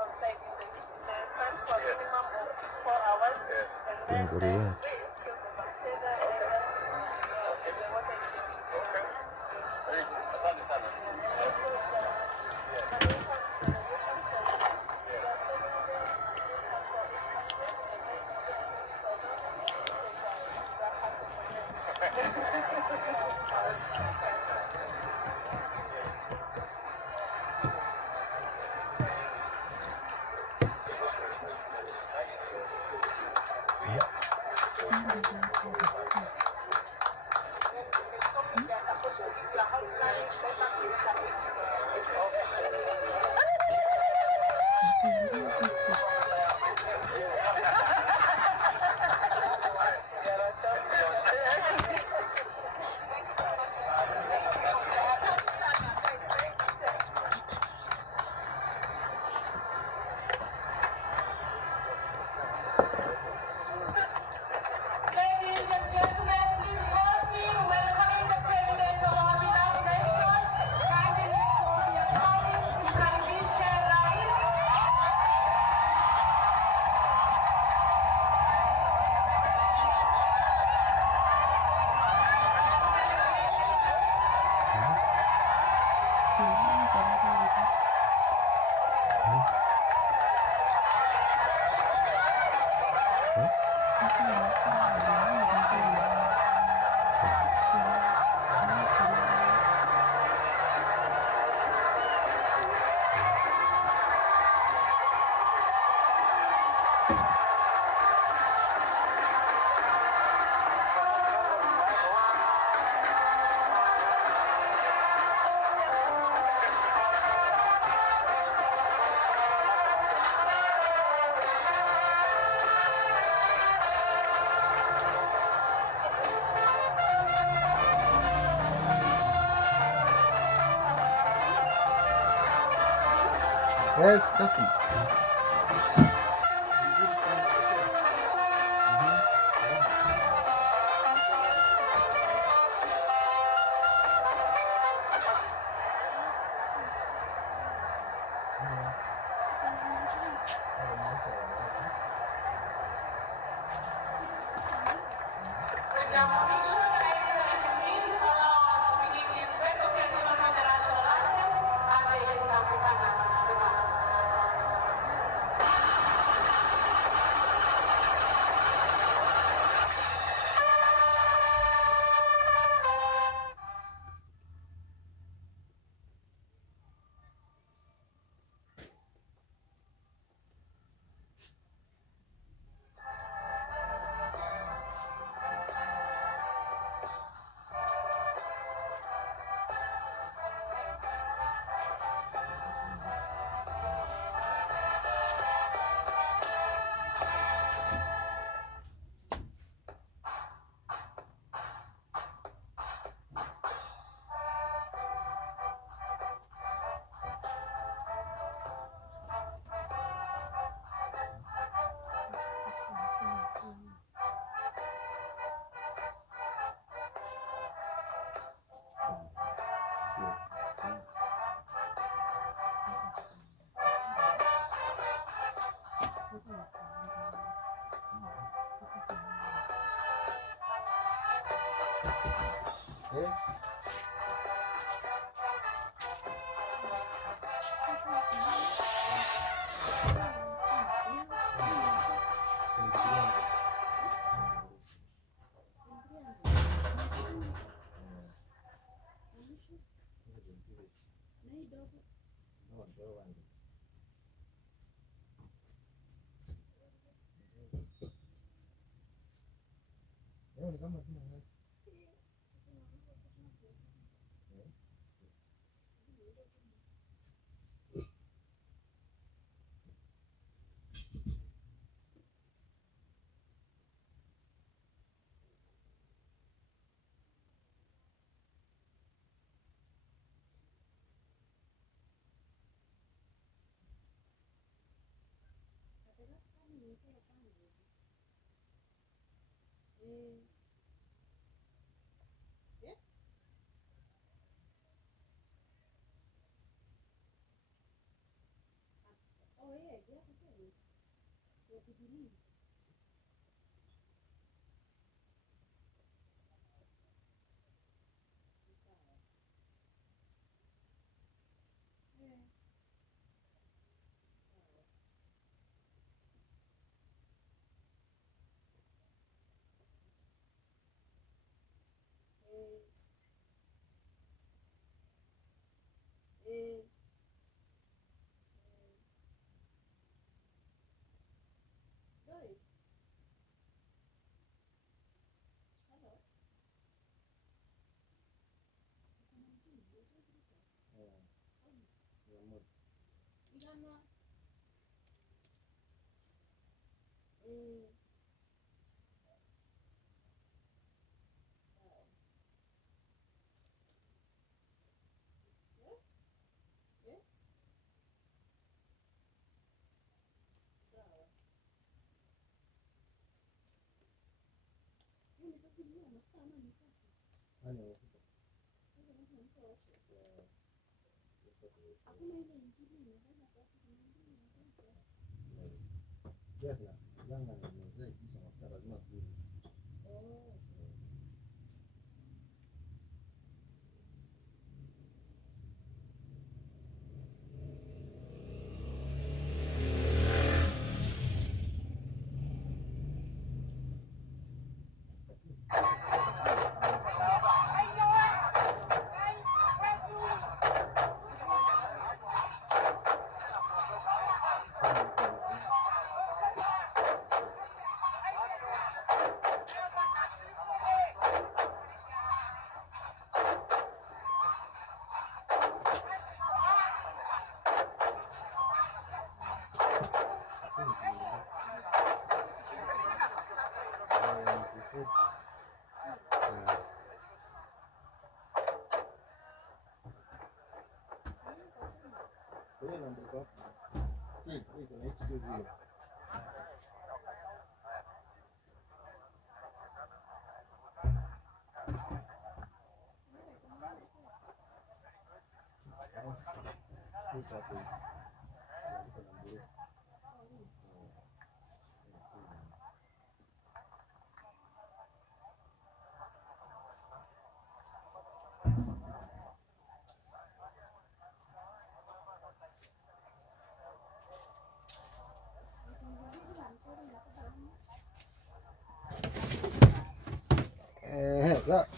of saving the sun for a minimum of 4 hours, and then the breeze kills the bacteria and the water is saving. Asante sana. Ladies and gentlemen, please join me in welcoming the President of our beloved nation. Kindly for your colleagues to karibisha rais. Yes, Justin. Oh, yeah.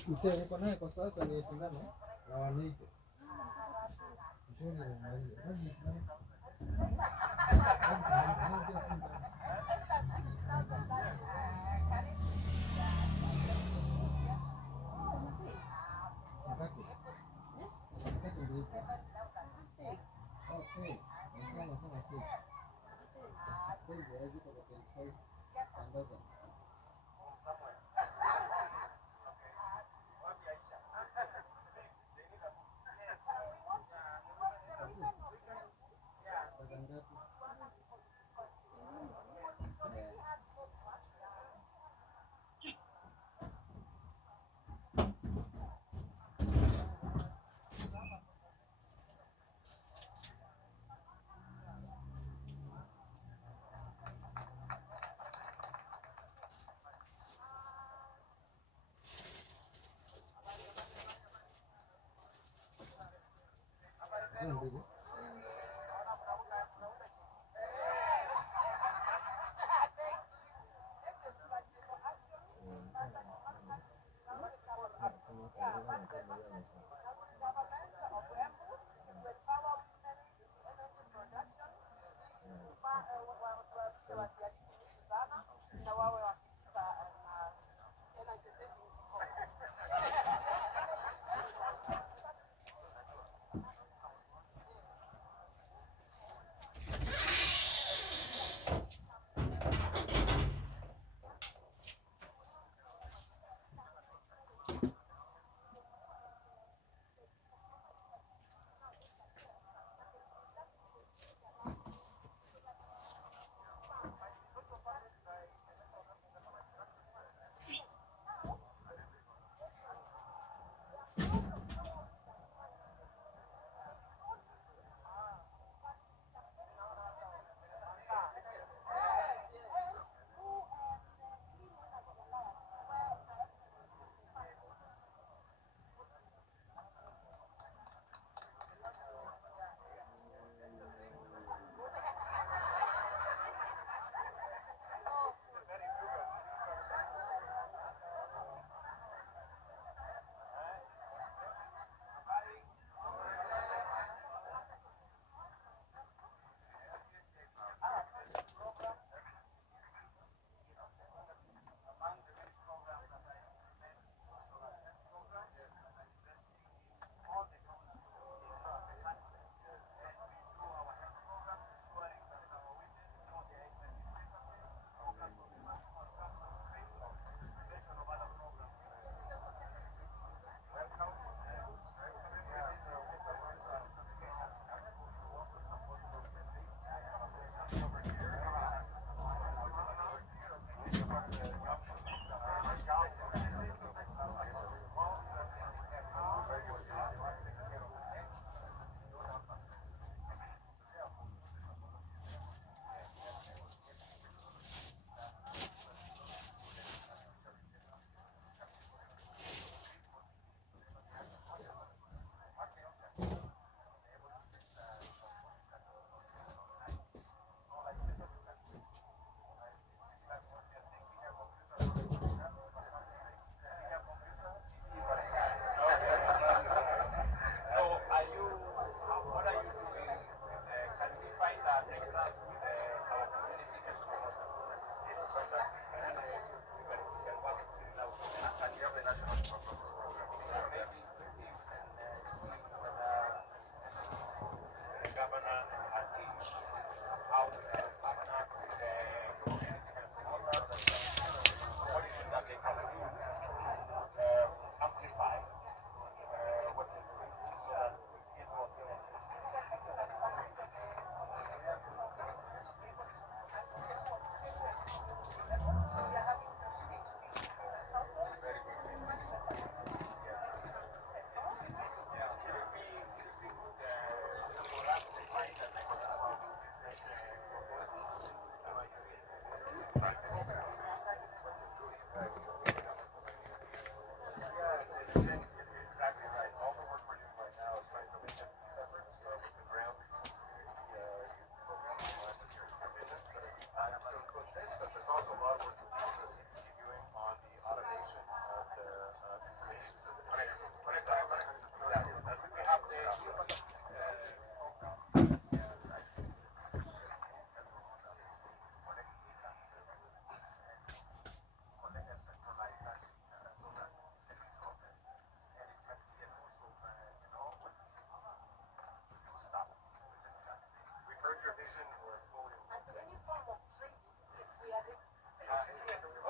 Mtihani niko naye kwa sasa ni sindano na wanite.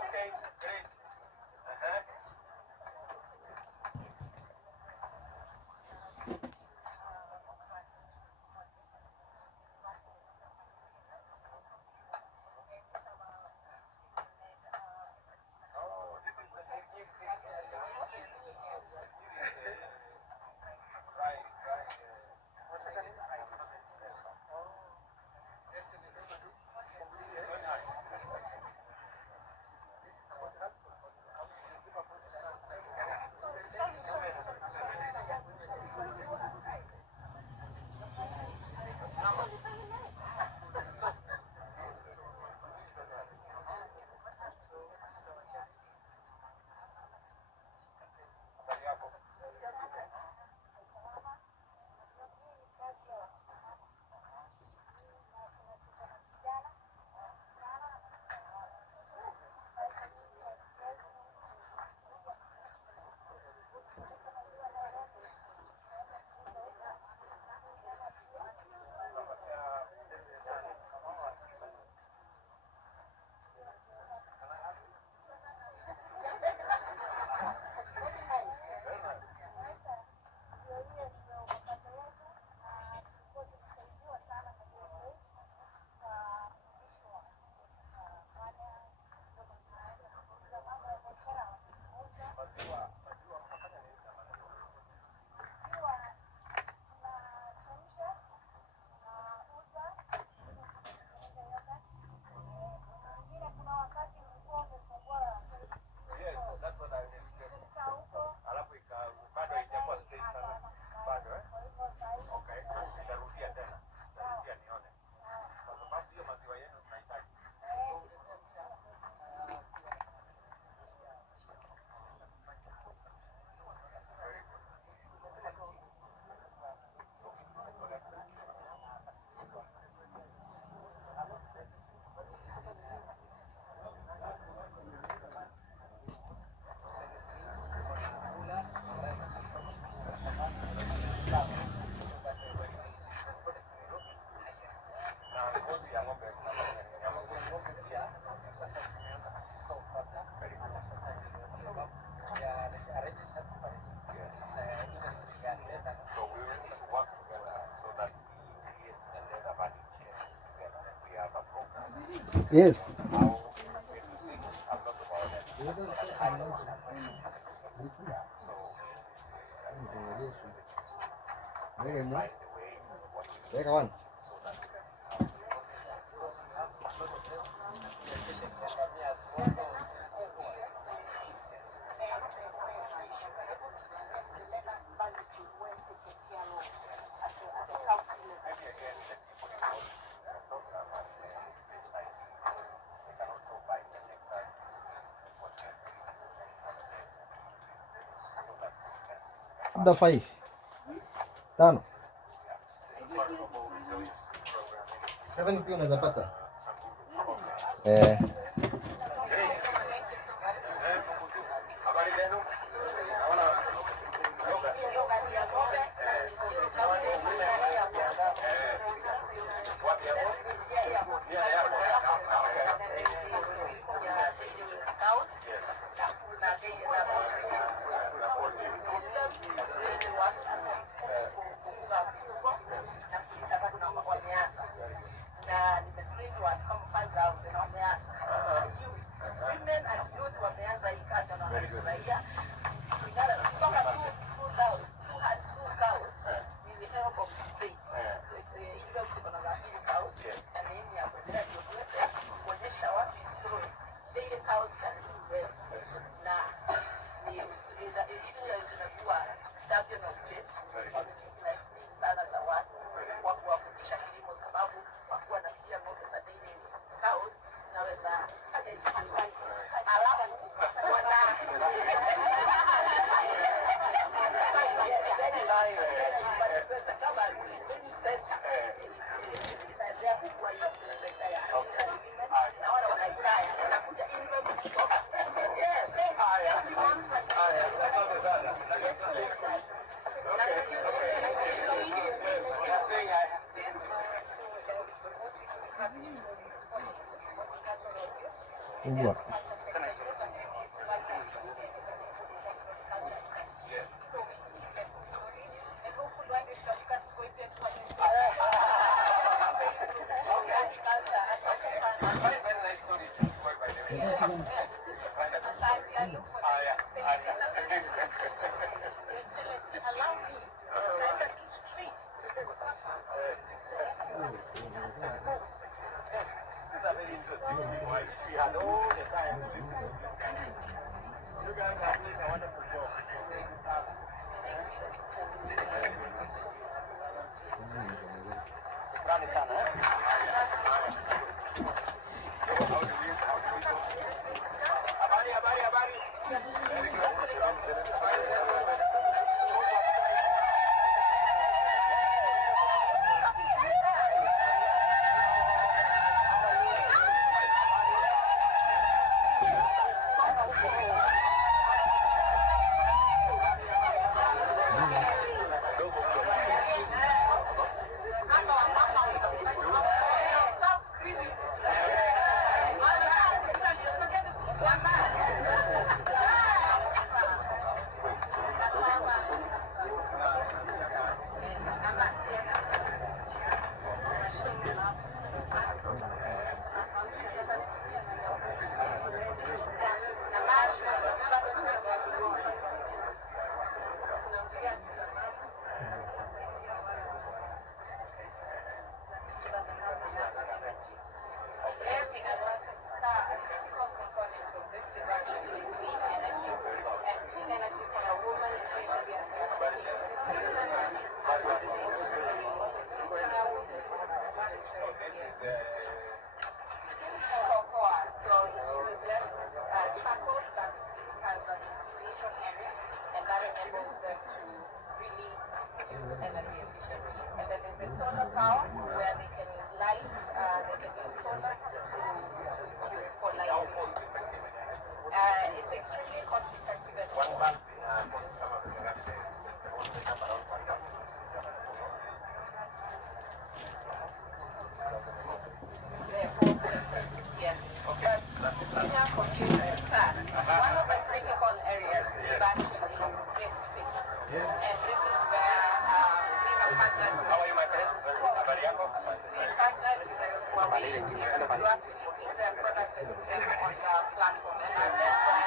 Okay, great. Yes. Đấy kawan. Ada 5. Tano. 7 pia unaweza pata. Fungua. We had all the time. You guys are doing a wonderful job. Shukrani sana. Habari, habari, habari. It's extremely cost effective at one month. Yes. Okay. Senior computers, sir. One of the critical areas is actually this space. Yes. And this is where we have partnered. How are you, my friend? We partnered with the Huawei team to actually pick their products and put them on the platform. And I'm therefore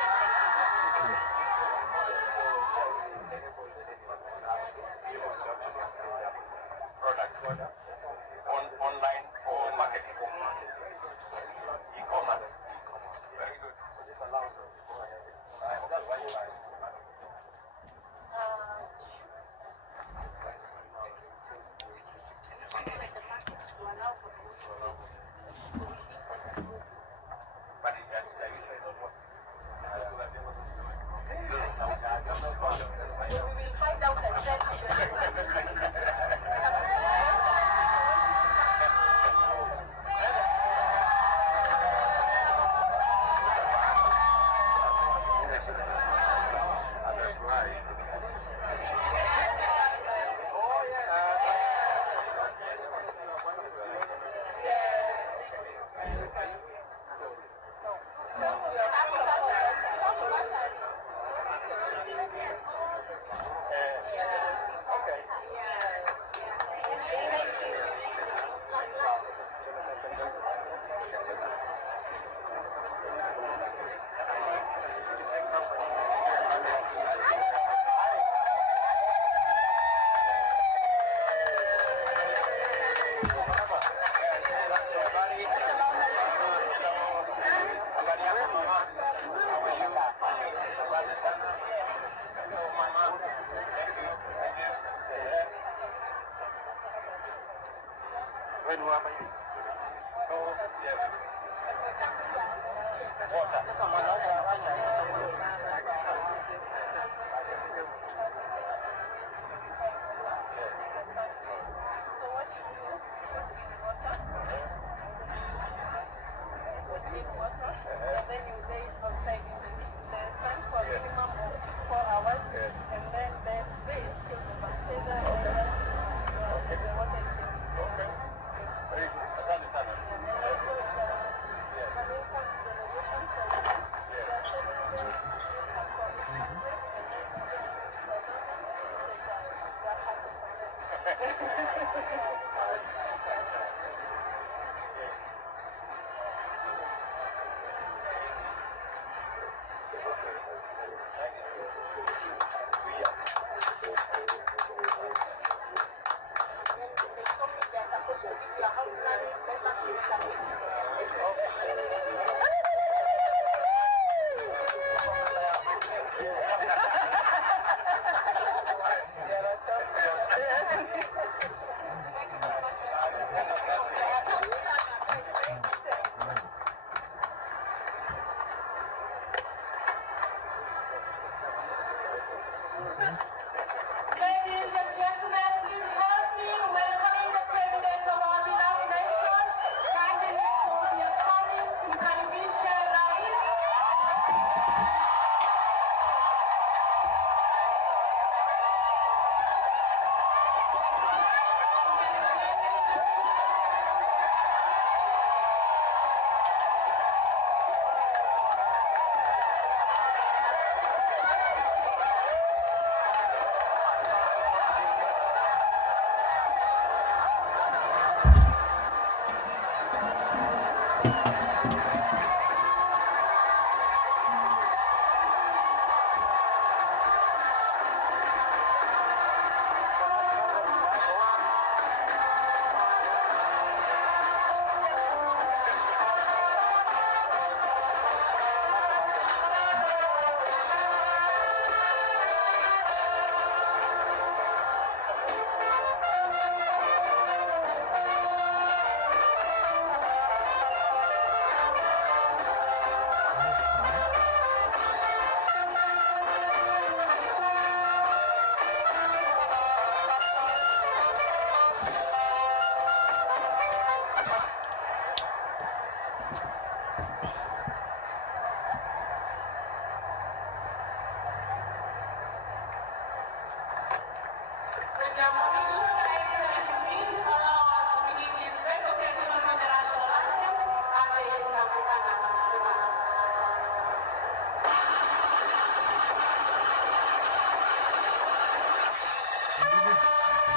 product online for marketing, e-commerce. Very good. This allows that's why you like. But it is what? We will find out and tell you.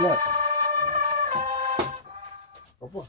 Ya. Apa?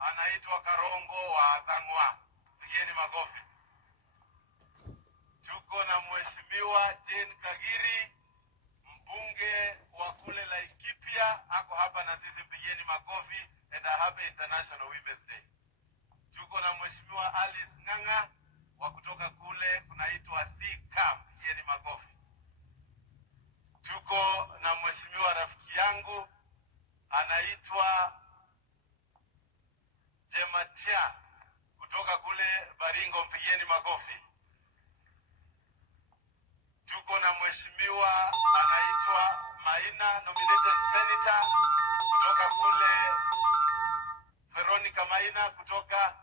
Anaitwa Karongo wa Thang'wa, pigeni makofi. Tuko na Mheshimiwa Jane Kagiri, mbunge wa kule Laikipia, ako hapa na sisi, pigeni makofi, and a happy International Women's Day. Tuko na Mheshimiwa Alice Ng'ang'a wa kutoka kule kunaitwa Thika, pigeni makofi. Tuko na Mheshimiwa rafiki yangu anaitwa Jematia kutoka kule Baringo, mpigeni makofi. Tuko na Mheshimiwa anaitwa Maina, nominated senator kutoka kule, Veronica Maina kutoka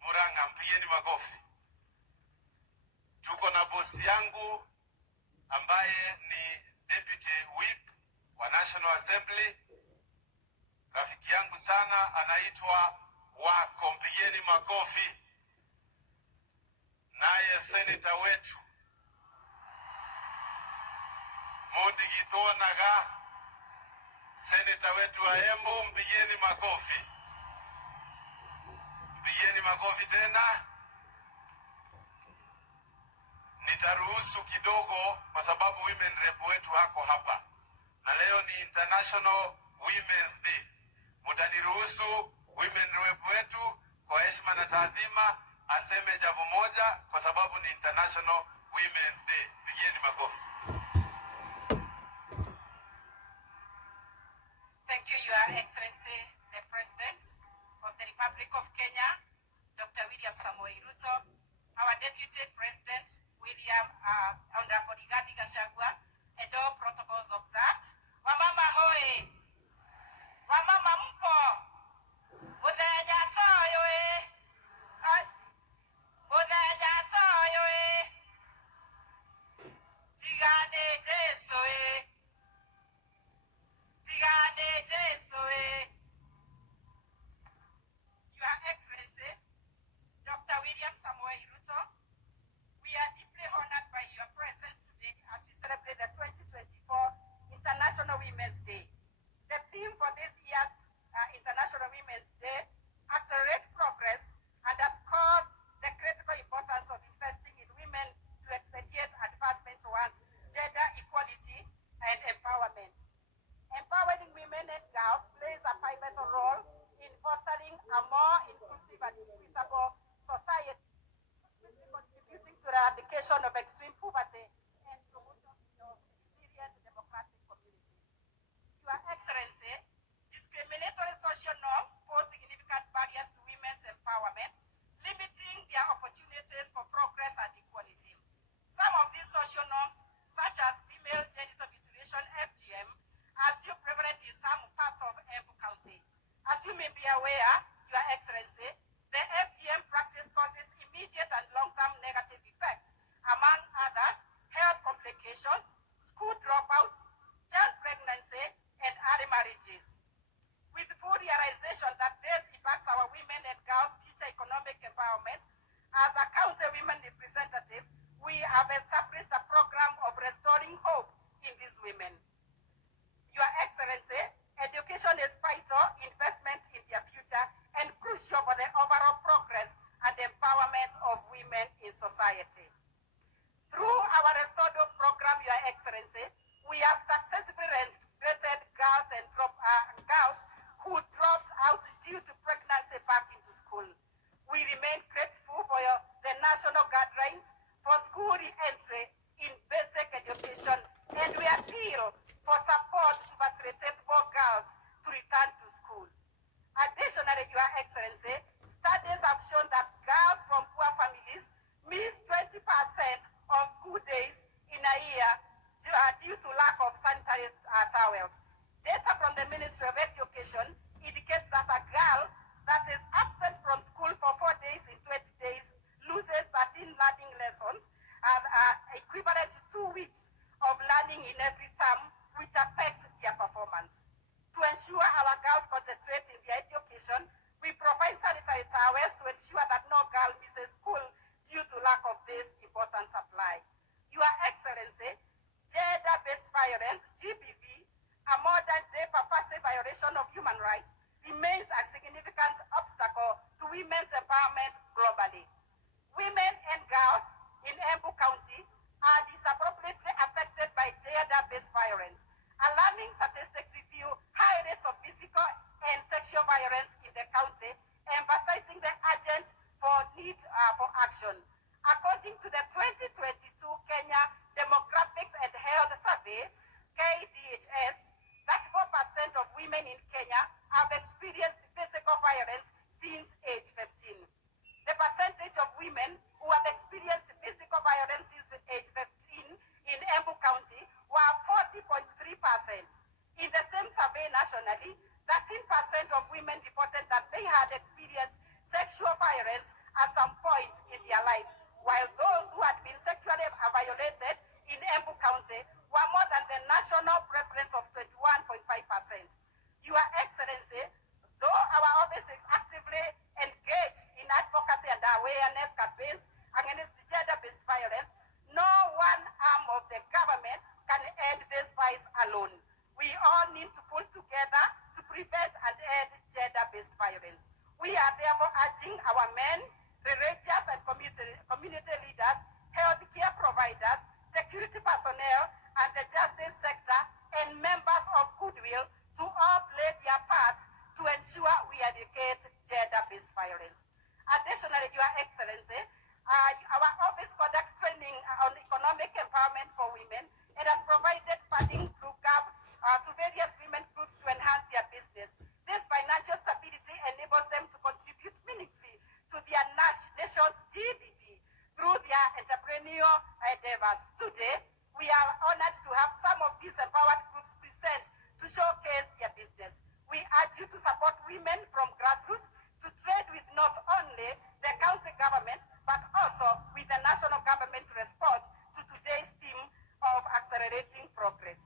Murang'a, mpigeni makofi. Tuko na bosi yangu ambaye ni deputy whip wa National Assembly rafiki yangu sana anaitwa Wako, mpigeni makofi. Naye seneta wetu Mudi Gitonaga, seneta wetu wa Embu, mpigeni makofi. Mpigeni makofi tena. Nitaruhusu kidogo kwa sababu women rep wetu hako hapa na leo ni International Women's Day. Mutaniruhusu women rep wetu kwa heshima na taadhima aseme jambo moja kwa sababu ni International Women's Day. Pigieni makofi. Thank you, Your Excellency, the President of the Republic of Kenya, Dr. William Samoei Ruto, our Deputy President, Honorable Rigathi Gachagua, and all protocols observed. Wamama hoye! Wamama mpo! Muthenya toyo Muthenya toyo Tigane Jesu Tigane Jesu Your Excellency, Dr. William Samoei Ruto, we are deeply honored by your presence today as we celebrate the 2024 International Women's Day. The theme for this year's International Women's Day, accelerate progress, underscores the critical importance of investing in women to expedite advancement towards gender equality and empowerment. Empowering women and girls plays a pivotal role in fostering a more inclusive and equitable society, contributing to the eradication of extreme poverty and promotion of resilient democratic communities. Your Excellency, discriminatory social norms pose significant barriers to women's empowerment, limiting their opportunities for progress and equality. Some of these social norms, such as female genital mutilation (FGM), are still prevalent in some parts of Embu County. As you may be aware, Your Excellency, the FGM practice causes immediate and long-term negative effects, among others, health complications, school dropouts, child pregnancy, and early marriages. With full realization that this impacts our women and girls' future economic empowerment, as a county women representative, we have established a program of restoring hope in these women. Your Excellency, education is vital investment in their future and crucial for the overall progress and empowerment of women in society. Through our Restored Hope program, Your Excellency, we have successfully reintegrated girls and girls who dropped out due to pregnancy back into school. We remain grateful for the national guidelines for school re-entry in basic education, and we appeal for support to facilitate more girls to return to school. Additionally, Your Excellency, studies have shown that girls from poor families miss 20% of school days in a year due to lack of sanitary towels. Data from the Ministry of Education indicates that a girl that is absent from school for 4 days in 20 days loses 13 learning lessons, equivalent to 2 weeks of learning in every term, which affects their performance. To ensure our girls concentrate in their education, we provide sanitary towels to ensure that no girl misses school due to lack of this important supply. Your Excellency, gender-based violence, GBV, a modern-day pervasive violation of human rights, remains a significant obstacle to women's empowerment globally. Women and girls in Embu County are disproportionately affected by gender-based violence. Alarming statistics reveal high rates of physical and sexual violence in the county, emphasizing the urgent need for action. According to the 2022 Kenya Demographics and Health Survey, KDHS, 34% of women in Kenya have experienced physical violence since age 15. The percentage of women who have experienced physical violence since age 15 in Embu County were 40.3%. In the same survey nationally, 13% of women reported that they had experienced sexual violence at some point in their lives, while those who had been sexually violated in Embu County were more than the national preference of 21.5%. Your Excellency, gender-based violence. No one arm of the government can end this vice alone. We all need to pull together to prevent and end gender-based violence. We are therefore urging our men, religious and community leaders, healthcare providers, security personnel, and the justice sector, and members of goodwill to all play their part to ensure we eradicate gender-based violence. Additionally, Your Excellency, our office conducts training on economic empowerment for women and has provided funding through GAP to various women groups to enhance their business. This financial stability enables them to contribute meaningfully to their nation's GDP through their entrepreneurial endeavors. Today, we are honored to have some of these empowered groups present to showcase their business. We urge you to support women from grassroots to trade with not only the county government, but also with the national government to respond to today's theme of accelerating progress.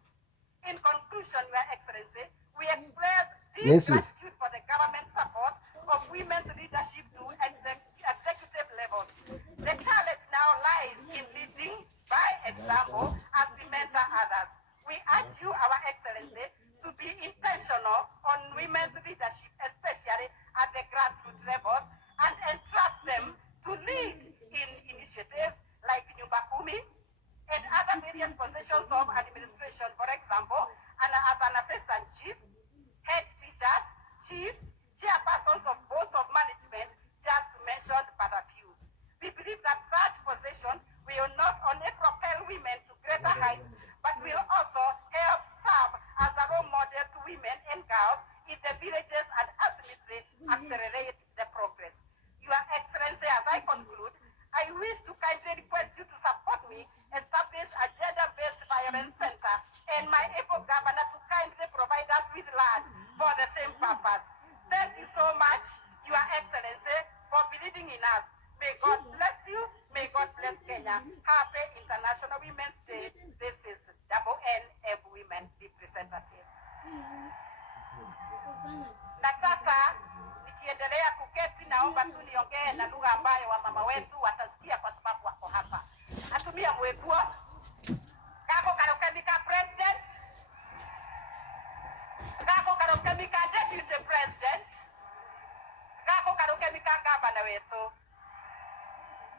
In conclusion, Your Excellency, we express deep gratitude for the government support of women's leadership to executive levels. The challenge now lies in leading by example as we mentor others. We urge you, Our Excellency, to be intentional on women's leadership, especially at the grassroots levels, and entrust them to lead in initiatives like Nyumba Kumi and other various positions of administration. For example, and as an assistant chief, head teachers, chiefs, chairpersons of boards of management, just to mention but a few. We believe that such position will not only propel women to greater heights, but will also help serve as a role model to women and girls in the villages and ultimately accelerate the progress. Your Excellency, as I conclude, I wish to kindly request you to support me establish a gender-based violence center and my able governor to kindly provide us with land for the same purpose. Thank you so much, Your Excellency, for believing in us. May God bless you. May God bless Kenya. Happy International Women's Day. This is NNF Women Representative. Na sasa nikiendelea kuketi, naomba tu niongee na lugha ambayo wamama wetu watasikia kwa sababu wako hapa. Atumia mweguo kako karokemika President, kako karokemika Deputy President, kako karokemika gavana wetu.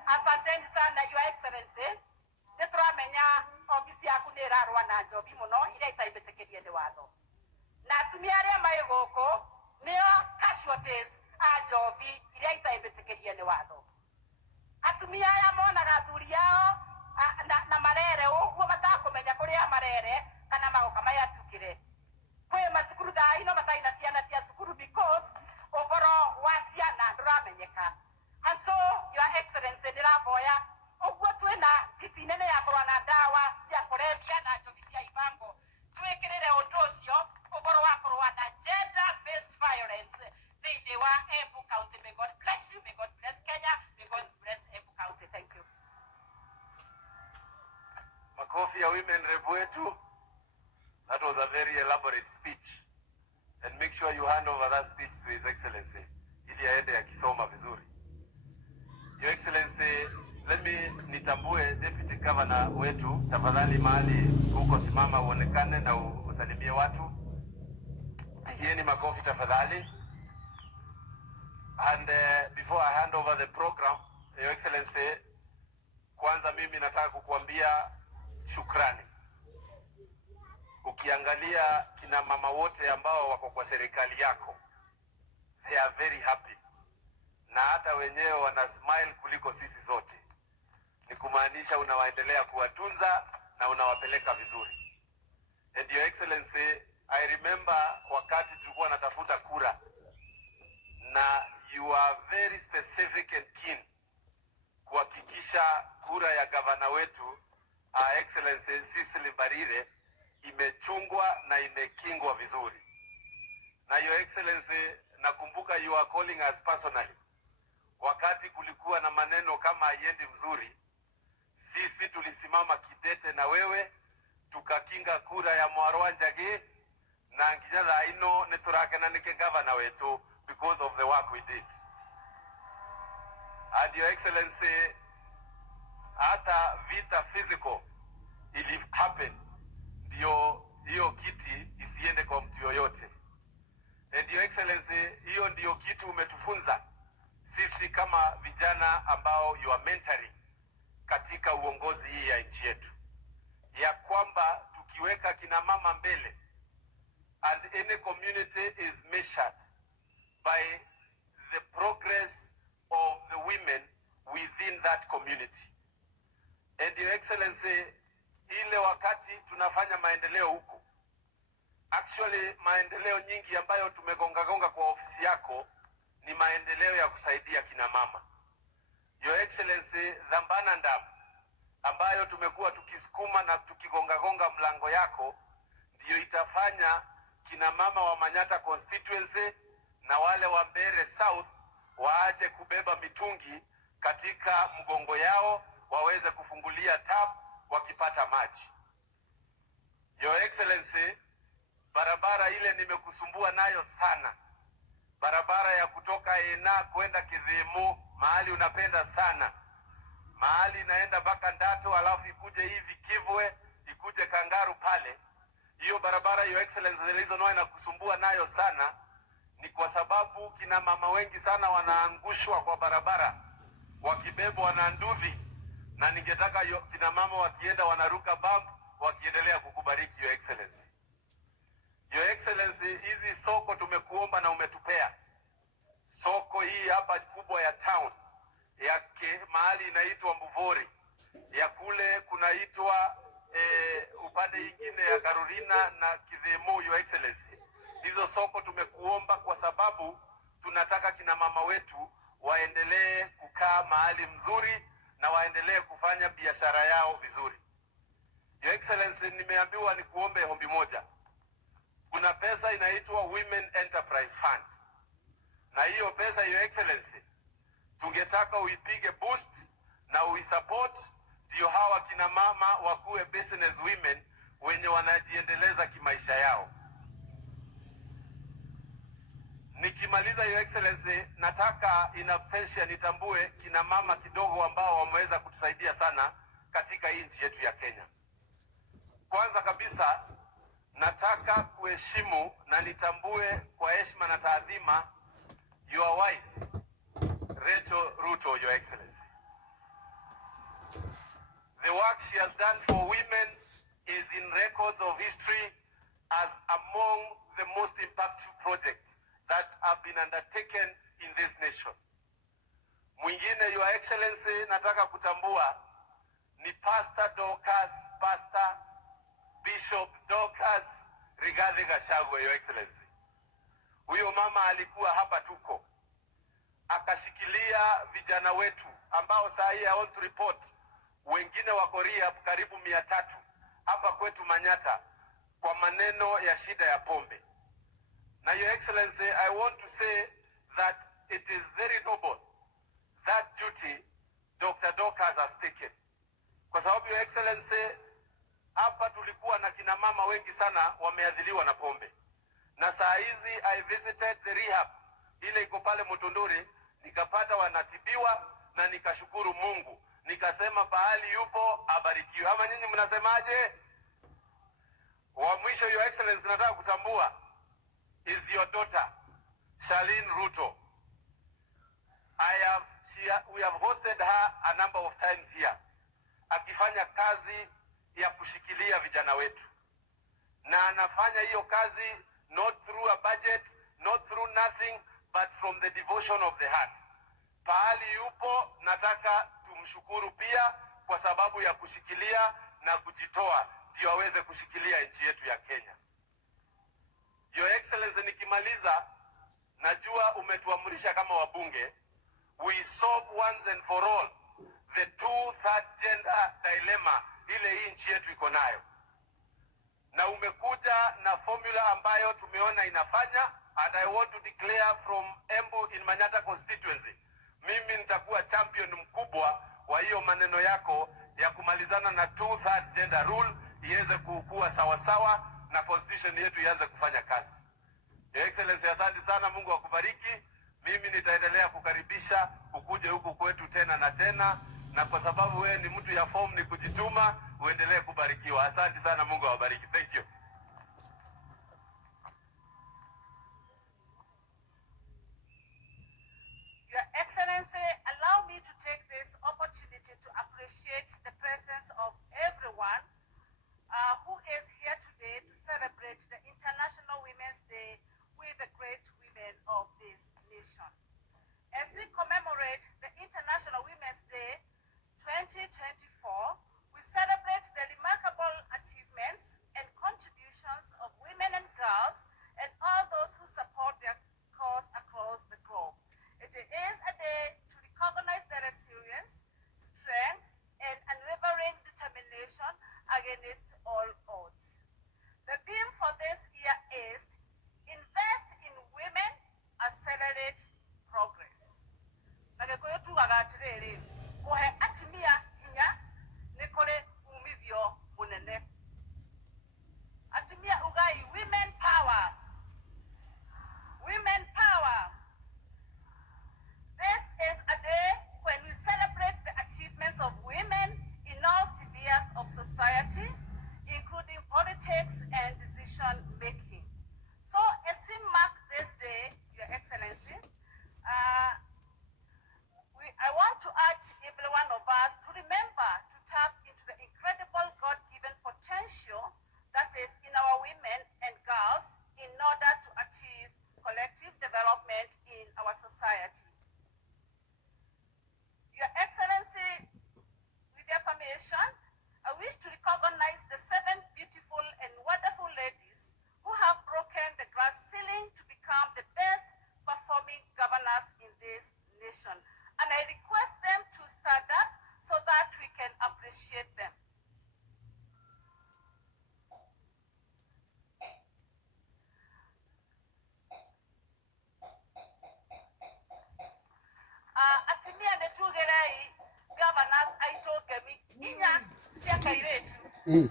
Asanteni sana, Your Excellency. Nituramenya ofisi yaku ni irarwa na njobi muno iria itaibetekerie ni watho. Na atumia aria mai guku nio casualties a njobi iria itaibetekerie ni watho. Atumia aya monaga athuri ao na marere uguo batakumenya kuria marere kana magoka mayatukire. Kwi macukuru thaa ino mataina ciana cia cukuru because uvoro wa ciana nduramenyeka. And so, Your Excellency, niraboya uguo twina titinene ya kurwana dawa cia kurebia na njobi cia ibango twikirire undu ucio uvoro wa kurwana gender-based violence thiini wa Embu County. May God bless you, may God bless Kenya, may God bless Embu County. Thank you. Makofi ya women rep wetu. That was a very elaborate speech, and make sure you hand over that speech to His Excellency ili aende akisoma vizuri. Your Excellency, let me nitambue Deputy Governor wetu, tafadhali mahali huko simama uonekane na usalimie watu. Hieni makofi tafadhali. And before I hand over the program, Your Excellency, kwanza mimi nataka kukuambia shukrani. Ukiangalia kina mama wote ambao wako kwa serikali yako, they are very happy. Na hata wenyewe wana smile kuliko sisi zote. Ni kumaanisha unawaendelea kuwatunza na unawapeleka vizuri. And Your Excellency, I remember wakati tulikuwa natafuta kura, na you are very specific and keen kuhakikisha kura ya gavana wetu Excellency Cecily Mbarire imechungwa na imekingwa vizuri. Na Your Excellency, nakumbuka you are calling us personally. Wakati kulikuwa na maneno kama haiendi mzuri, sisi tulisimama kidete na wewe, tukakinga kura ya Mwarwa Njagi, na nginya ino neturakena nike gavana wetu because of the work we did. and Your Excellency, hata vita physical ili happen ndio hiyo kiti isiende kwa mtu yoyote. And Your Excellency, hiyo ndio kitu umetufunza sisi kama vijana ambao you are mentoring katika uongozi hii ya nchi yetu, ya kwamba tukiweka kina mama mbele, and any community is measured by the progress of the women within that community. And Your Excellency, ile wakati tunafanya maendeleo huku, actually maendeleo nyingi ambayo tumegonga kwa ofisi yako ni maendeleo ya kusaidia kina mama. Your Excellency, Dhambana Dam ambayo tumekuwa tukisukuma na tukigonga mlango yako ndio itafanya kina mama wa Manyata constituency na wale wa Mbeere South waache kubeba mitungi katika mgongo yao, waweze kufungulia tap wakipata maji. Your Excellency, barabara ile nimekusumbua nayo sana, barabara ya kutoka Ena kwenda Kidhemo, mahali unapenda sana, mahali inaenda mpaka Ndato alafu ikuje hivi Kivwe ikuje Kangaru pale. Hiyo barabara Your Excellency zilizonoa na kusumbua nayo sana ni kwa sababu kina mama wengi sana wanaangushwa kwa barabara wakibebwa na nduthi, na ningetaka kina mama wakienda wanaruka bump wakiendelea kukubariki Your Excellency. Your Excellency, hizi soko tumekuomba na umetupea. Soko hii hapa kubwa ya town ya mahali inaitwa Mbuvori, ya kule kunaitwa upande ingine ya Carolina na Kidhemo. Your Excellency, hizo soko tumekuomba kwa sababu tunataka kina mama wetu waendelee kukaa mahali mzuri na waendelee kufanya biashara yao vizuri. Your Excellency, nimeambiwa nikuombe ombi moja. Kuna pesa inaitwa Women Enterprise Fund, na hiyo pesa Your Excellency tungetaka uipige boost na uisupport, ndio hawa kina mama wakuwe business women wenye wanajiendeleza kimaisha yao. Nikimaliza Your Excellency, nataka in absentia nitambue kina mama kidogo ambao wameweza kutusaidia sana katika hii nchi yetu ya Kenya. Kwanza kabisa nataka kuheshimu na nitambue kwa heshima na taadhima your wife Ruto, Your Excellency. The work she has done for women is in records of history as among the most impactful projects that have been undertaken in this nation. Mwingine Your Excellency nataka kutambua ni Pastor Bishop Dorcas Rigathi Gachagua. Your Excellency, huyo mama alikuwa hapa tuko akashikilia vijana wetu ambao saa hii I want to report wengine wako rehab karibu 300 hapa kwetu Manyata kwa maneno ya shida ya pombe. Na Your Excellency, I want to say that it is very noble that duty Dr. Dorcas has taken, kwa sababu Your Excellency, hapa tulikuwa na kina mama wengi sana wameadhiliwa na pombe, na saa hizi I visited the rehab ile iko pale Motondori, nikapata wanatibiwa na nikashukuru Mungu, nikasema bahali yupo abarikiwe. Ama nyinyi mnasemaje? Wa mwisho Your Excellency, nataka kutambua is your daughter Charlene Ruto. We have hosted her a number of times here, akifanya kazi ya kushikilia vijana wetu, na anafanya hiyo kazi not through a budget, not through nothing, but from the devotion of the heart. Pahali yupo nataka tumshukuru pia kwa sababu ya kushikilia na kujitoa ndio aweze kushikilia nchi yetu ya Kenya. Your Excellency, nikimaliza, najua umetuamrisha kama wabunge we solve once and for all the 2/3 gender dilemma ile hii nchi yetu iko nayo, na umekuja na formula ambayo tumeona inafanya, and I want to declare from Embu in Manyata constituency, mimi nitakuwa champion mkubwa wa hiyo maneno yako ya kumalizana na 2/3 gender rule iweze kukua sawasawa na constitution yetu ianze kufanya kazi. Your Excellency, asante sana, Mungu akubariki. Mimi nitaendelea kukaribisha ukuje huku kwetu tena na tena, na kwa sababu wewe ni mtu ya form, ni kujituma, uendelee kubarikiwa. Asante sana, Mungu awabariki. Thank you. Your Excellency, allow me to take this opportunity to appreciate the presence of everyone who is here today to celebrate the International Women's Day with the great women of this nation. As we commemorate the International Women's Day 2024, we celebrate the remarkable achievements and contributions of women and girls and all those who support their cause across the globe. It is a day to recognize their resilience, strength, and unwavering determination against all odds. The theme for this year is Invest in Women, Accelerate Progress. Atimia ugai women power. Women power. This is a day when we celebrate the achievements of women in all spheres of society, including politics and decision making. So as we mark this day, Your Excellency, I want to urge every one of us to remember to tap into the incredible God-given potential that is in our women and girls in order to achieve collective development in our society. Your Excellency, with your permission, I wish to recognize the 7 beautiful and wonderful ladies who have broken the glass ceiling to become the best performing governors in this nation. And I request them to stand up so that we can appreciate them. Atimia netugerai governors aitogemi inya siaka iretu. 1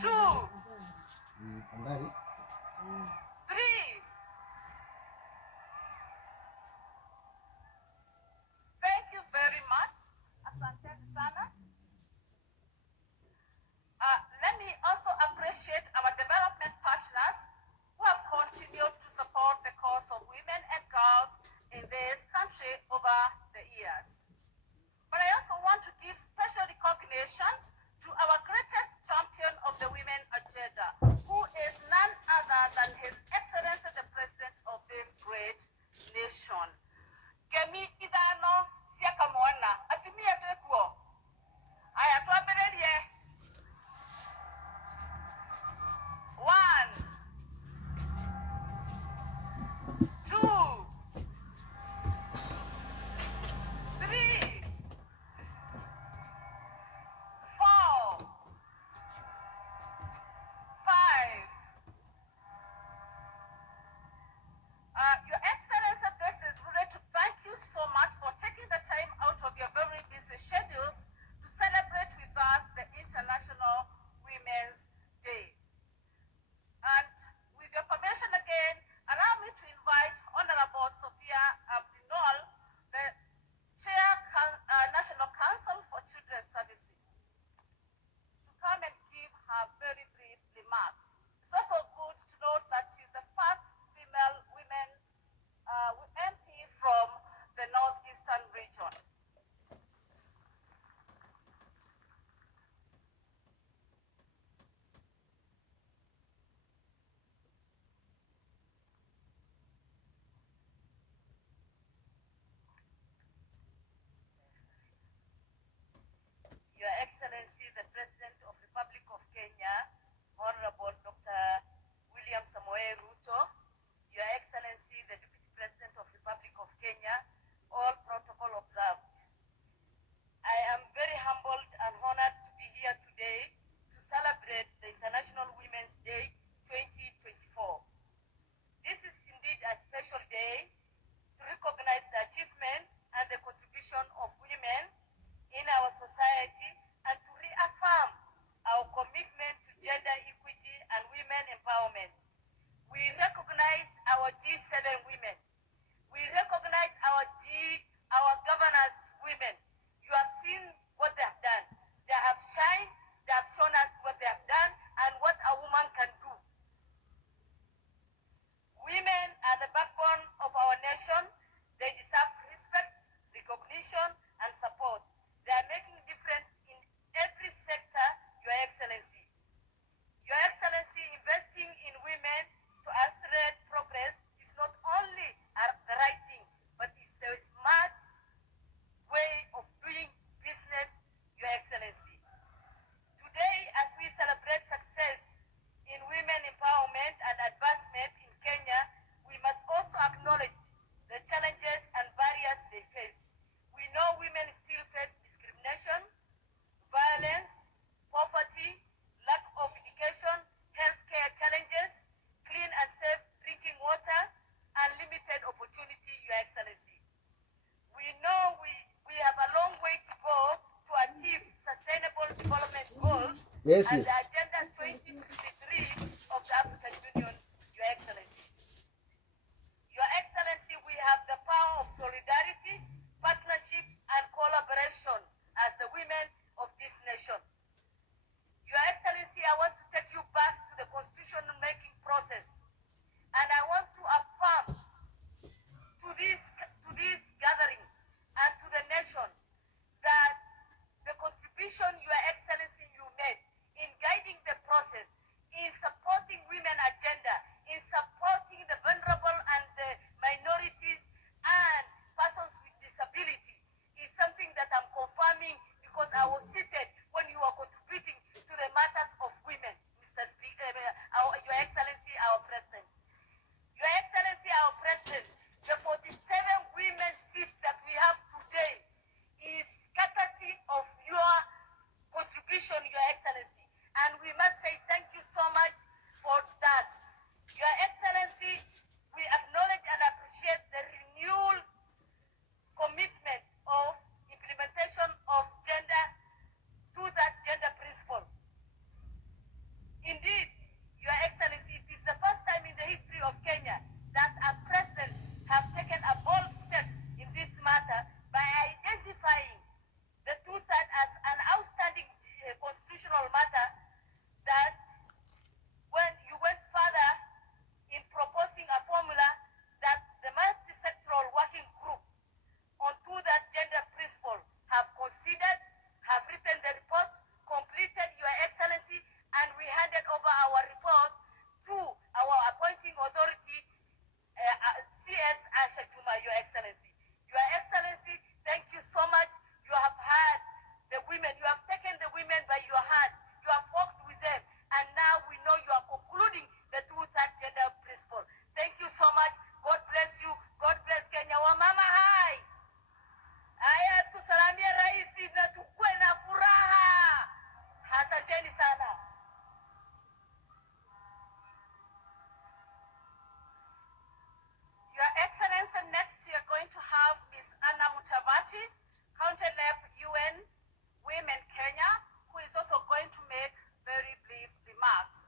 2 3. Thank you very much. Asante sana. Let me also appreciate our development partners who have continued to support the cause of women and girls in this country over the years. But I also want to give special recognition to our greatest champion of the women agenda, who is none other than His Excellency the President of this great nation. Gemi idano siaka mwana atimia tekuo. Aya tuabererie. 1 2 3 4 5. Your Excellency, this is really to thank you so much for taking the time out of your very busy schedules to celebrate with us the International Women's Day. And with your permission again, allow me to invite Honorable Sophia Abdinol, the Chair, National Council for Children's Services, to come and give her very brief remarks. It's also good to note that she's the first female women MP from the Northeastern region. Your Excellency, the President of the Republic of Kenya, Honorable Dr. William Samoei Ruto, Your Excellency, the Deputy President of the Republic of Kenya, all protocol observed. I am very humbled and honored to be here today to celebrate the International Women's Day 2024. This is indeed a special day to recognize the achievement and the contribution of women in our society and our G7 women. We recognize our governors women. You have seen what they have done. They have shined, they have shown us what they have done and what a woman can do. Women are the backbone of our nation. They deserve respect, recognition, and support. They are making a difference in every sector, Your Excellency. Your Excellency, investing in women to accelerate progress is not only the right thing, but it's the smart way of doing business, Your Excellency. Today, as we celebrate success in women empowerment and advancement in Kenya, we must also acknowledge the challenges and barriers they face. We know women still face discrimination, violence, poverty, lack of education, healthcare challenges, clean and safe drinking water, and limited opportunity, Your Excellency. We know we have a long way to go to achieve sustainable development goals and the Agenda 2053 of the African Union, Your Excellency. Your Excellency, we have the power of solidarity, partnership, and collaboration as the women of this nation. Your Excellency, I want to take you back to the constitution-making process, and I want to affirm to this gathering and to the nation that the contribution, Your Excellency, you made in guiding the process, in supporting women agenda, in supporting the vulnerable and the minorities and persons with disability is something that I'm confirming because I was seated when you were contributing to the matters of women, Mr. Speaker, Your Excellency, our President. Your Excellency, our President, the 47 women seats that we have today is courtesy of your contribution, Your Excellency. And we must say thank you so much for that. Your Excellency, we acknowledge and appreciate the renewed commitment of implementation of two-third gender principle. Indeed, Your Excellency, it is the first time in the history of Kenya that a president has taken a bold step in this matter by identifying the two-third as an outstanding constitutional matter that when you went further in proposing a formula that the multi-sectoral working group on two-third gender principle have considered, have written the report, completed, Your Excellency, and we handed over our report to our appointing authority, CS Ashachuma, Your Excellency. Your Excellency, thank you so much. You have had the women, you have taken the women by your hand, you have worked with them, and now we know you are concluding the two-third gender principle. Thank you so much. God bless you. God bless Kenya. Wamama hai. Haya, tusalamie rais na tukue na furaha. Asanteni sana. Your Excellency, next we are going to have Ms. Anna Mutavati, County Rep UN Women Kenya, who is also going to make very brief remarks.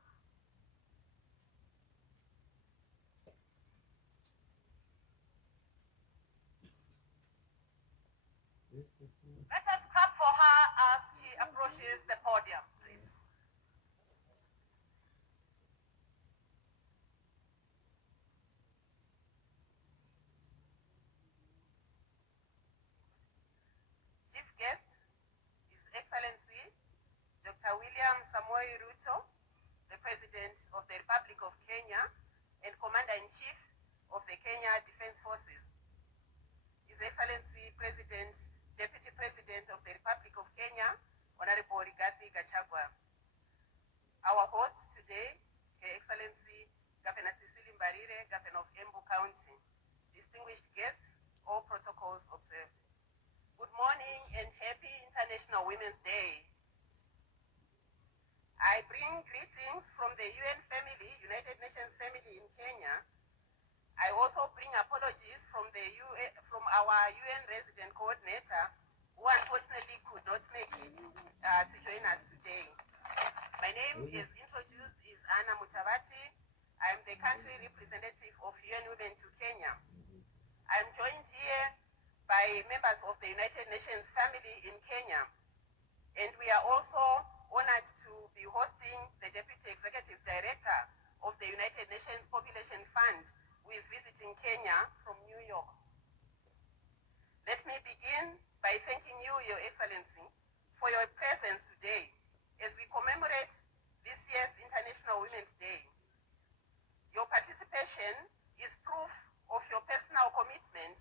Let us clap for her as she approaches the podium, please. Chief guest, His Excellency Dr. William Samoei Ruto, the President of the Republic of Kenya and Commander-in-Chief of the Kenya Defense Forces. His Excellency President, Deputy President of the Republic of Kenya, Honorable Rigathi Gachagua. Our host today, Her Excellency Governor Cecily Mbarire, Governor of Embu County. Distinguished guests, all protocols observed. Good morning and happy International Women's Day. I bring greetings from the UN family, United Nations family in Kenya. I also bring apologies from our UN resident coordinator, who unfortunately could not make it to join us today. My name is Anna Mutavati. I'm the country representative of UN Women to Kenya. I'm joined here by members of the United Nations family in Kenya. And we are also honored to be hosting the Deputy Executive Director of the United Nations Population Fund, who is visiting Kenya from New York. Let me begin by thanking you, Your Excellency, for your presence today as we commemorate this year's International Women's Day. Your participation is proof of your personal commitment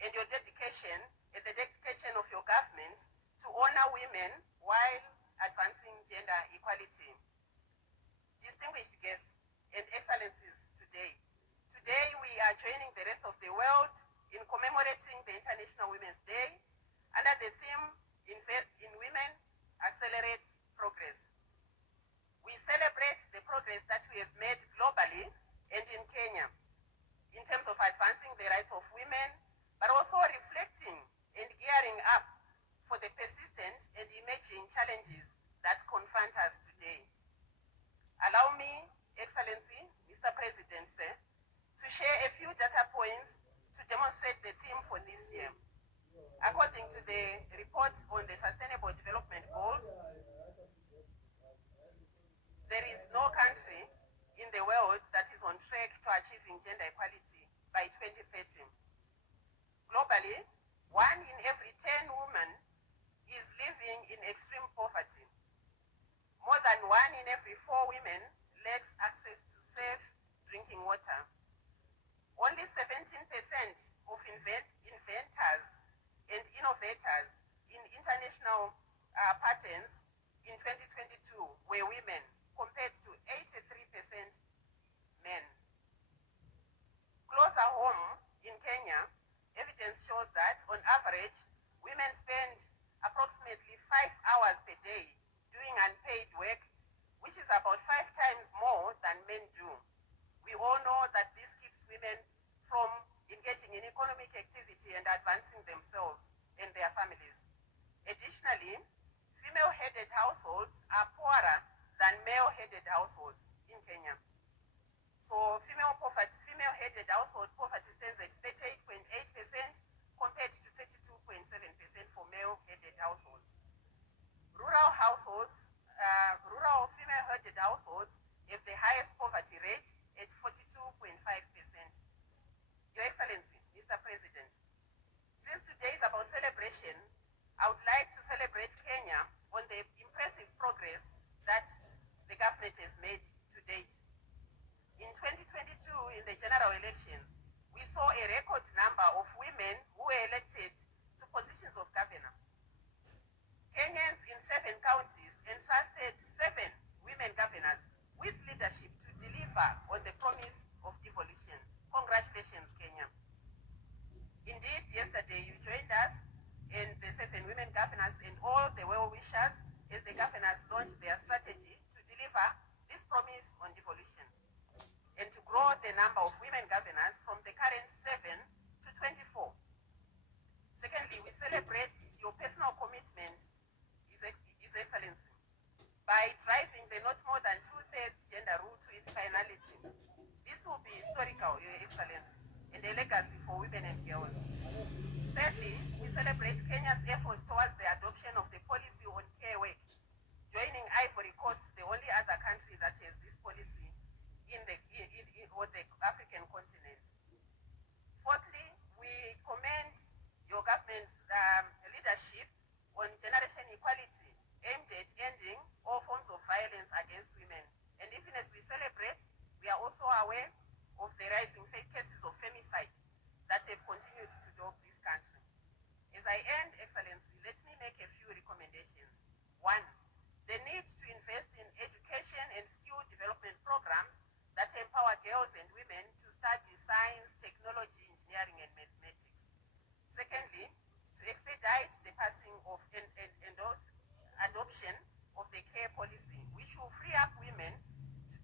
and your dedication and the dedication of your government to honor women while advancing gender equality. Distinguished guests and excellencies today we are joining the rest of the world in commemorating the International Women's Day under the theme Invest in Women, Accelerate Progress. We celebrate the progress that we have made globally and in Kenya in terms of advancing the rights of women, but also reflecting and gearing up for the persistent and emerging challenges that confront us today. Allow me, Excellency, Mr. President, sir, to share a few data points to demonstrate the theme for this year. According to the report on the Sustainable Development Goals, there is no country in the world that is on track to achieving gender equality by 2030. Globally, 1 in every 10 women is living in extreme poverty. More than 1 in every 4 women lacks access to safe drinking water. Only 17% of inventors and innovators in international patents in 2022 were women, compared to 83% men. Closer home in Kenya, evidence shows that on average, women spend approximately 5 hours per day doing unpaid work, which is about 5 times more than men do. We all know that this keeps women from engaging in economic activity and advancing themselves and their families. Additionally, female-headed households are poorer than male-headed households in Kenya. So female-headed household poverty stands at 38.8% compared to 32.7% for male-headed households. Rural female-headed households have the highest poverty rate at 42.5%. Your Excellency, Mr. President, since today is about celebration, I would like to celebrate Kenya on the impressive progress that the government has made to date. In 2022, in the general elections, we saw a record number of women who were elected to positions of governor. Kenyans in 7 counties entrusted 7 women governors with leadership to deliver on the promise of devolution. Congratulations, Kenya. Indeed, yesterday you joined us and the 7 women governors and all the well-wishers as the governors launched their strategy to deliver this promise on devolution and to grow the number of women governors from the current 7 to 24. Secondly, we celebrate your personal commitment, His Excellency, by driving the not more than 2/3 gender rule to its finality. This will be historical, Your Excellency, and a legacy for women and girls. Thirdly, we celebrate Kenya's efforts towards the adoption of the policy on care work, joining Ivory Coast, the only other country that has this policy on the African continent. Fourthly, we commend your government's leadership on generation equality aimed at ending all forms of violence against women. And even as we celebrate, we are also aware of the rising cases of femicide that have continued to dog this country. As I end, Excellency, let me make a few recommendations. 1, the need to invest in education and skill development programs that empower girls and women to study science, technology, engineering, and mathematics. Secondly, to expedite the passing of and adoption of the care policy, which will free up women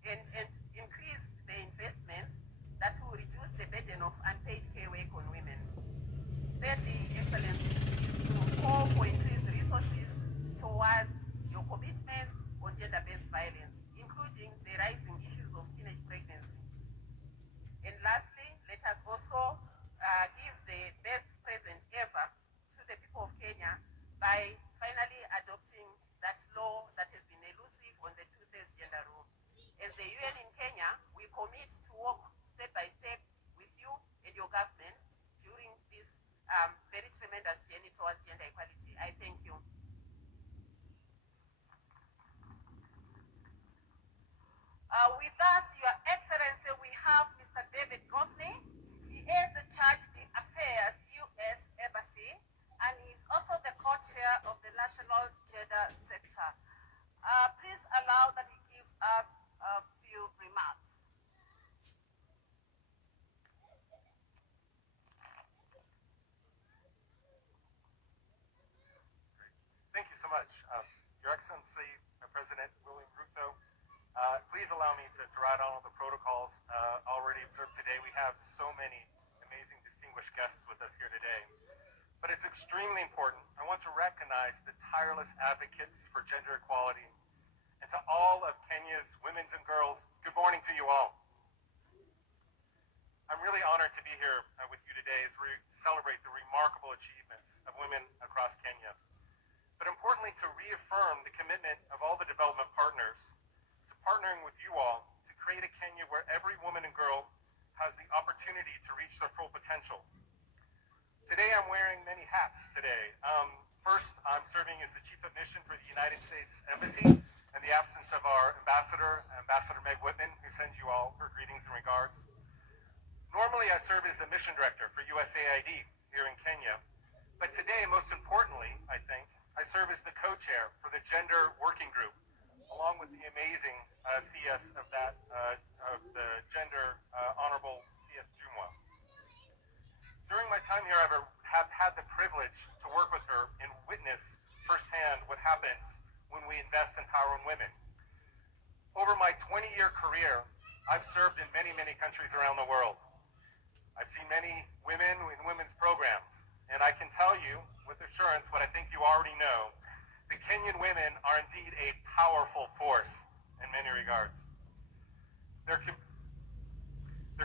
and increase the investments that will reduce the burden of unpaid care work on women. Thirdly, Excellency, is to call for increased resources towards your commitments by finally adopting that law that has been elusive on the two-thirds gender rule. As the UN in Kenya, we commit to work step by step with you and your government during this very tremendous journey towards gender equality. I thank you. With us, Your Excellency, we have Mr. David Gosney. He is the Charge de Affairs U.S. Embassy, and he is also the co-chair of the National Gender Sector. Please allow that he gives us a few remarks. Thank you so much. Your Excellency, President William Ruto, please allow me to write on all the protocols already observed today. We have so many amazing, distinguished guests with us here today. But it's extremely important. I want to recognize the tireless advocates for gender equality. And to all of Kenya's women and girls, good morning to you all. I'm really honored to be here with you today as we celebrate the remarkable achievements of women across Kenya. But importantly, to reaffirm the commitment of all the development partners to partnering with you all to create a Kenya where every woman and girl has the opportunity to reach their full potential. Today, I'm wearing many hats today. First, I'm serving as the Chief of Mission for the United States Embassy in the absence of our Ambassador Meg Whitman, who sends you all her greetings and regards. Normally, I serve as the Mission Director for USAID here in Kenya. But today, most importantly, I think, I serve as the co-chair for the Gender Working Group, along with the amazing CS of the Gender Honorable CS Jumwa. During my time here, I have had the privilege to work with her and witness firsthand what happens when we invest in power in women. Over my 20-year career, I've served in many, many countries around the world. I've seen many women in women's programs, and I can tell you with assurance what I think you already know. The Kenyan women are indeed a powerful force in many regards. They're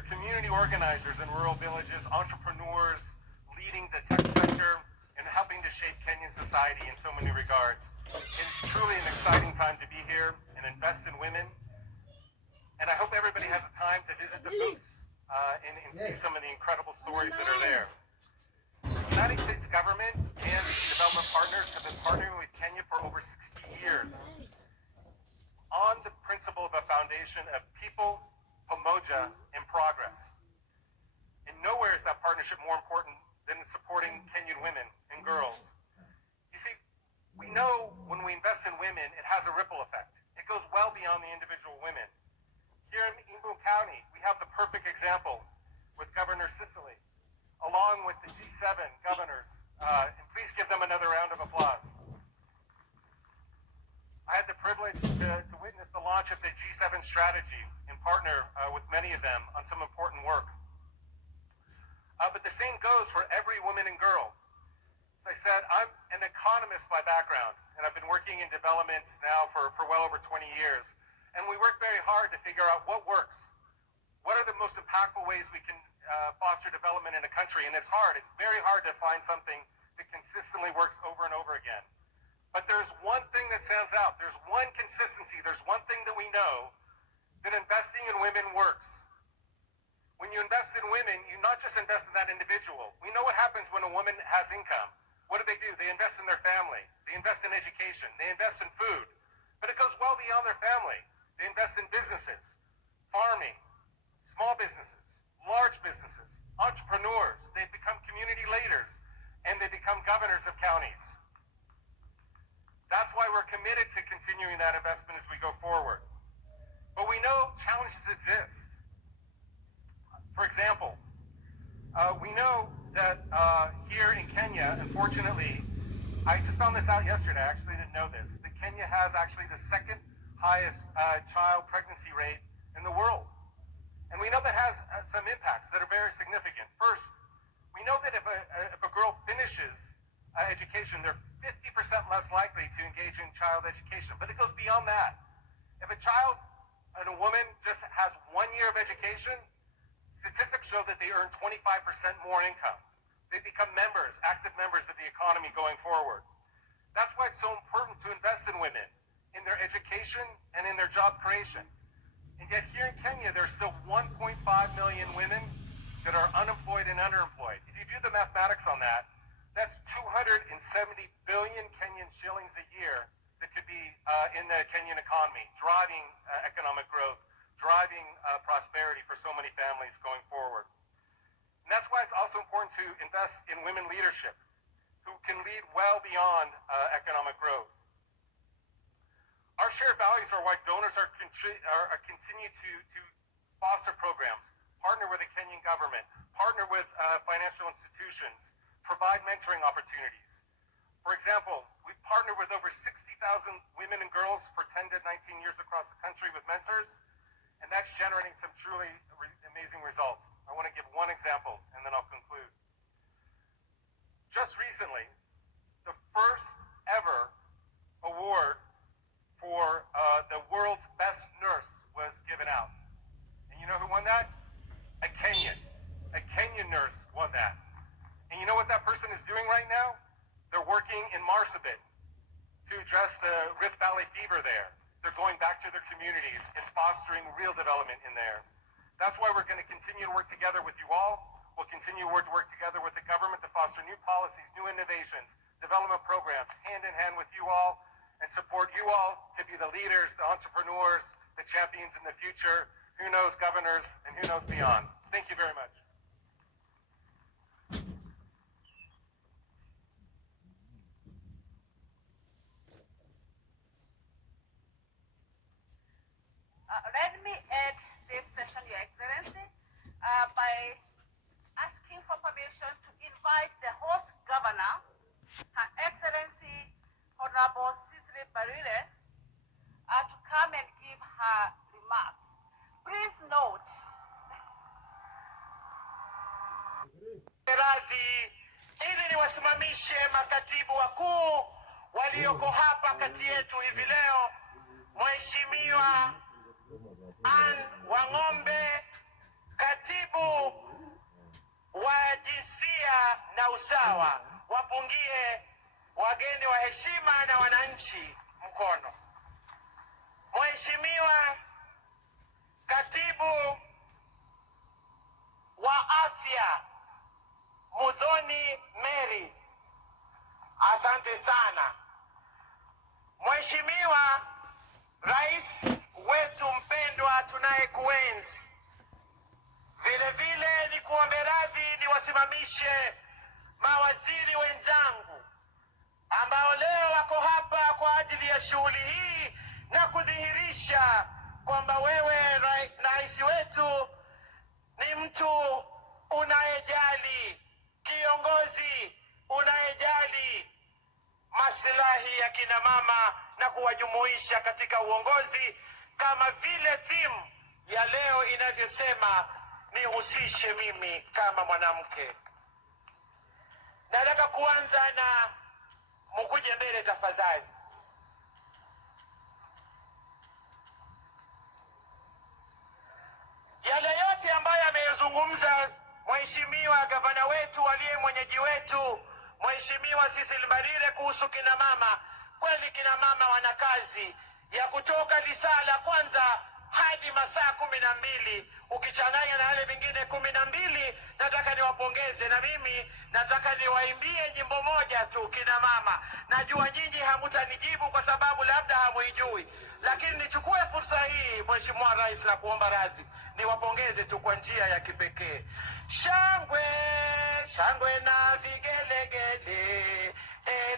community organizers in rural villages, entrepreneurs, leading the tech sector, and helping to shape Kenyan society in so many regards. It's truly an exciting time to be here and invest in women. And I hope everybody has the time to visit the booths and see some of the incredible stories that are there. The United States government and development partners have been partnering with Kenya for over 60 years on the principle of a foundation of people, pamoja, and progress. And nowhere is that partnership more important than in supporting Kenyan women and girls. You see, we know when we invest in women, it has a ripple effect. It goes well beyond the individual women. Here in Embu County, we have the perfect example with Governor Sicily, along with the G7 governors, and please give them another round of applause. I had the privilege to witness the launch of the G7 strategy and partner with many of them on some important work. But the same goes for every woman and girl. As I said, I'm an economist by background, and I've been working in development now for well over 20 years. And we work very hard to figure out what works. What are the most impactful ways we can foster development in a country? And it's hard. It's very hard to find something that consistently works over and over again. But there's one thing that stands out. There's one consistency. There's one thing that we know, that investing in women works. When you invest in women, you not just invest in that individual. We know what happens when a woman has income. What do? They invest in their family. They invest in education. They invest in food. But it goes well beyond their family. They invest in businesses, farming, small businesses, large businesses, entrepreneurs. They become community leaders, and they become governors of counties. That's why we're committed to continuing that investment as we go forward. But we know challenges exist. For example, we know that here in Kenya, unfortunately, I just found this out yesterday. I actually didn't know this. That Kenya has actually the second highest child pregnancy rate in the world. And we know that has some impacts that are very significant. First, we know that if a girl finishes education, they're 50% less likely to engage in child education. But it goes beyond that. If a child and a woman just has 1 year of education, statistics show that they earn 25% more income. They become members, active members of the economy going forward. That's why it's so important to invest in women, in their education and in their job creation. And yet here in Kenya, there's still 1.5 million women that are unemployed and underemployed. If you do the mathematics on that, that's 270 billion Kenyan shillings a year that could be in the Kenyan economy, driving economic growth, driving prosperity for so many families going forward. And that's why it's also important to invest in women leadership who can lead well beyond economic growth. Our shared values are why donors are continue to foster programs, partner with the Kenyan government, partner with financial institutions, provide mentoring opportunities. For example, we partner with over 60,000 women and girls for 10 to 19 years across the country with mentors, and that's generating some truly amazing results. I want to give one example, and then I'll conclude. Just recently, the first ever award for the world's best nurse was given out. And you know who won that? A Kenyan. A Kenyan nurse won that. And you know what that person is doing right now? They're working in Marsabit to address the Rift Valley fever there. They're going back to their communities and fostering real development in there. That's why we're going to continue to work together with you all. We'll continue to work together with the government to foster new policies, new innovations, development programs, hand in hand with you all, and support you all to be the leaders, the entrepreneurs, the champions in the future, who knows, governors, and who knows beyond. Thank you very much. Let me end this session, Your Excellency, by asking for permission to invite the host governor, Her Excellency Honorable Cicely Barire, to come and give her remarks. Please note. Radhi ili niwasimamishe makatibu wakuu walioko hapa kati yetu hivi leo, Mheshimiwa Ann Wang'ombe, katibu wa jinsia na usawa, wapungie wageni wa heshima na wananchi mkono. Mheshimiwa katibu wa afya Mudhoni Mary, asante sana. Mheshimiwa Rais wetu mpendwa tunayekuenzi, vile vile ni kuombe radhi niwasimamishe mawaziri wenzangu ambao leo wako hapa kwa ajili ya shughuli hii na kudhihirisha kwamba wewe rais wetu ni mtu unayejali, kiongozi unayejali maslahi ya kina mama na kuwajumuisha katika uongozi, kama vile theme ya leo inavyosema, nihusishe mimi kama mwanamke. Nataka kuanza na mkuje mbele tafadhali. Yale yote ambayo ameyazungumza Mheshimiwa gavana wetu aliye mwenyeji wetu Mheshimiwa Cicely Barire kuhusu kina mama, kweli kina mama wana kazi ya kutoka lisaa la kwanza hadi masaa 12 ukichanganya na wale vingine 12. Nataka niwapongeze, na mimi nataka niwaimbie nyimbo moja tu kina mama. Najua nyinyi hamutanijibu kwa sababu labda hamuijui, lakini nichukue fursa hii Mheshimiwa Rais na kuomba radhi niwapongeze tu kwa njia ya kipekee. Shangwe shangwe na vigelegele,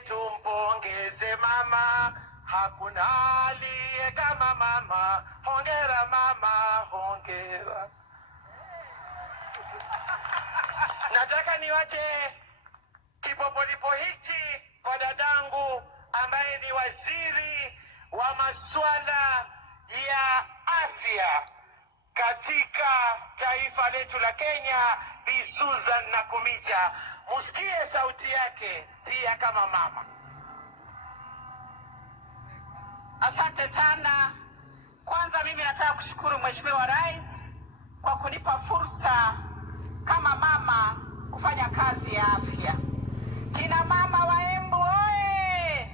tumpongeze mama, hakuna aliye kama mama. Hongera mama, hongera. Nataka niwache kipopolipo hichi kwa dadangu ambaye ni waziri wa masuala ya afya katika taifa letu la Kenya, Bi Susan Nakumicha. Musikie sauti yake pia kama mama. Asante sana. Kwanza mimi nataka kushukuru Mheshimiwa Rais kwa kunipa fursa kama mama kufanya kazi ya afya. Kina mama wa Embu oye!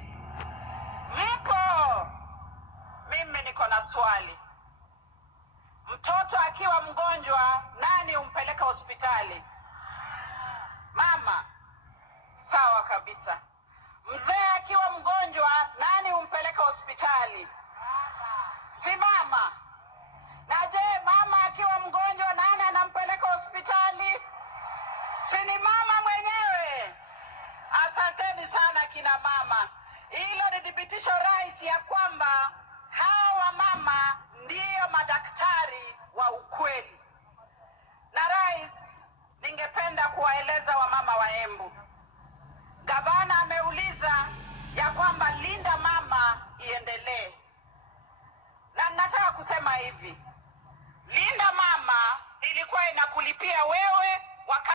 swali. Mtoto akiwa mgonjwa, nani umpeleka hospitali? Mama. Sawa kabisa. Mzee akiwa mgonjwa, nani umpeleka hospitali? Si mama. Na je, mama akiwa mgonjwa, nani anampeleka hospitali? Si ni mama mwenyewe? Asanteni sana kina mama. Hilo ni thibitisho rahisi ya kwamba hawa mama ndio madaktari wa ukweli. Na rais, ningependa kuwaeleza wamama wa Embu,